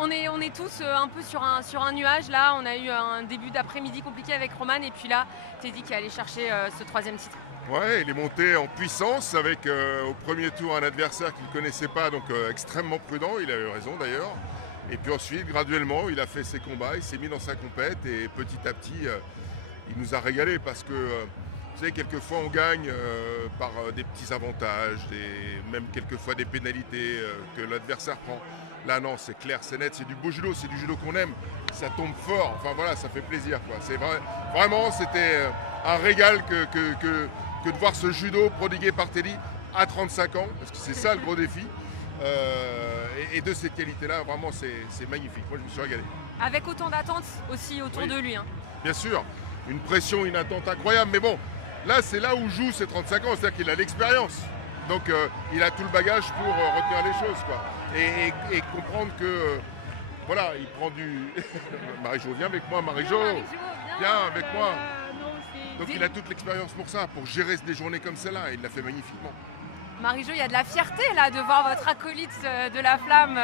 on est tous un peu sur un nuage là. On a eu un début d'après-midi compliqué avec Roman et puis là, Teddy qui est allé chercher ce troisième titre. Ouais, il est monté en puissance avec au premier tour un adversaire qu'il ne connaissait pas, donc extrêmement prudent, il a eu raison d'ailleurs. Et puis ensuite, graduellement, il a fait ses combats, il s'est mis dans sa compète et petit à petit, il nous a régalé parce que, vous savez, quelquefois on gagne par des petits avantages, même quelquefois des pénalités que l'adversaire prend. Là non, c'est clair, c'est net, c'est du beau judo, c'est du judo qu'on aime, ça tombe fort, enfin voilà, ça fait plaisir, quoi. Vraiment, c'était un régal que de voir ce judo prodigué par Teddy à 35 ans, parce que c'est ça le gros défi. Et de cette qualité-là, vraiment, c'est magnifique. Moi, je me suis régalé. Avec autant d'attentes aussi autour de lui. Hein. Bien sûr, une pression, une attente incroyable, mais bon, là, c'est là où joue ses 35 ans, c'est-à-dire qu'il a l'expérience. Donc, il a tout le bagage pour retenir les choses, quoi. Et comprendre que, voilà, il prend du... Marie-Jo, viens avec moi, Marie-Jo. Viens avec moi. Donc, il a toute l'expérience pour ça, pour gérer des journées comme celle-là, et il l'a fait magnifiquement. Marie-Jo, il y a de la fierté là de voir votre acolyte de la flamme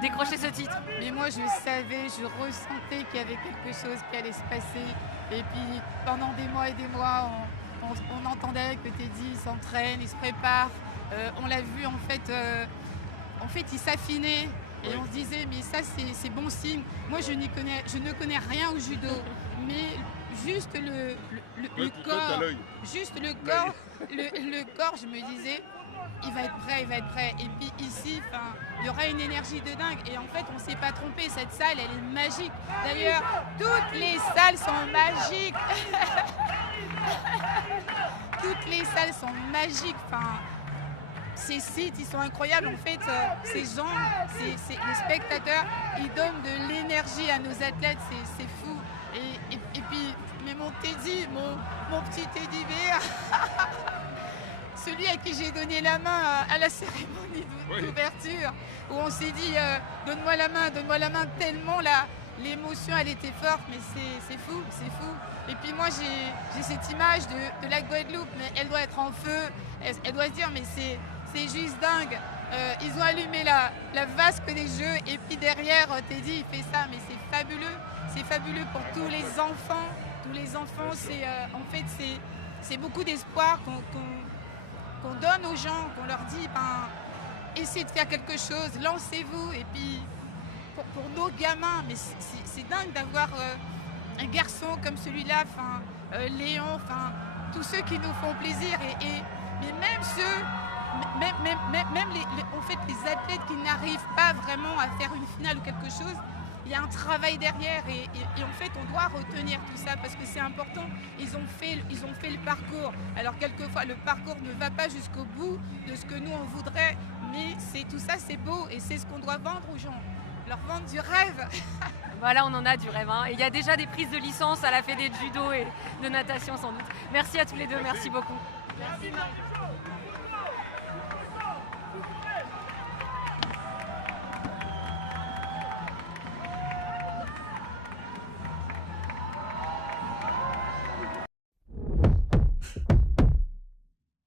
décrocher ce titre. Mais moi je savais, je ressentais qu'il y avait quelque chose qui allait se passer. Et puis pendant des mois et des mois, on entendait que Teddy s'entraîne, il se prépare. On l'a vu en fait il s'affinait. Et on se disait mais ça c'est bon signe. Moi je ne connais rien au judo, mais juste le corps, le corps, je me disais il va être prêt. Et puis ici, il y aura une énergie de dingue. Et en fait, on ne s'est pas trompé, cette salle, elle est magique. D'ailleurs, toutes les salles sont magiques. Toutes les salles sont magiques. Ces sites, ils sont incroyables. En fait, ces gens, les spectateurs, ils donnent de l'énergie à nos athlètes. C'est fou. Et puis, mais mon Teddy, mon petit Teddy bear, celui à qui j'ai donné la main à la cérémonie d'ouverture, où on s'est dit donne-moi la main, tellement l'émotion elle était forte, mais c'est fou. Et puis moi j'ai cette image de la Guadeloupe, mais elle doit être en feu, elle doit se dire mais c'est juste dingue. Ils ont allumé la vasque des jeux et puis derrière Teddy il fait ça, mais c'est fabuleux pour tous les enfants. Tous les enfants, c'est beaucoup d'espoir qu'on donne aux gens, qu'on leur dit essayez de faire quelque chose, lancez-vous. Et puis pour nos gamins, mais c'est dingue d'avoir un garçon comme celui-là, Léon, tous ceux qui nous font plaisir mais même ceux, les athlètes qui n'arrivent pas vraiment à faire une finale ou quelque chose, il y a un travail derrière et en fait on doit retenir tout ça parce que c'est important. Ils ont fait le parcours. Alors quelquefois le parcours ne va pas jusqu'au bout de ce que nous on voudrait, mais tout ça c'est beau et c'est ce qu'on doit vendre aux gens. Leur vendre du rêve. Voilà, on en a du rêve. Hein. Et il y a déjà des prises de licence à la Fédé de judo et de natation sans doute. Merci à tous les deux, merci beaucoup. Merci Marie.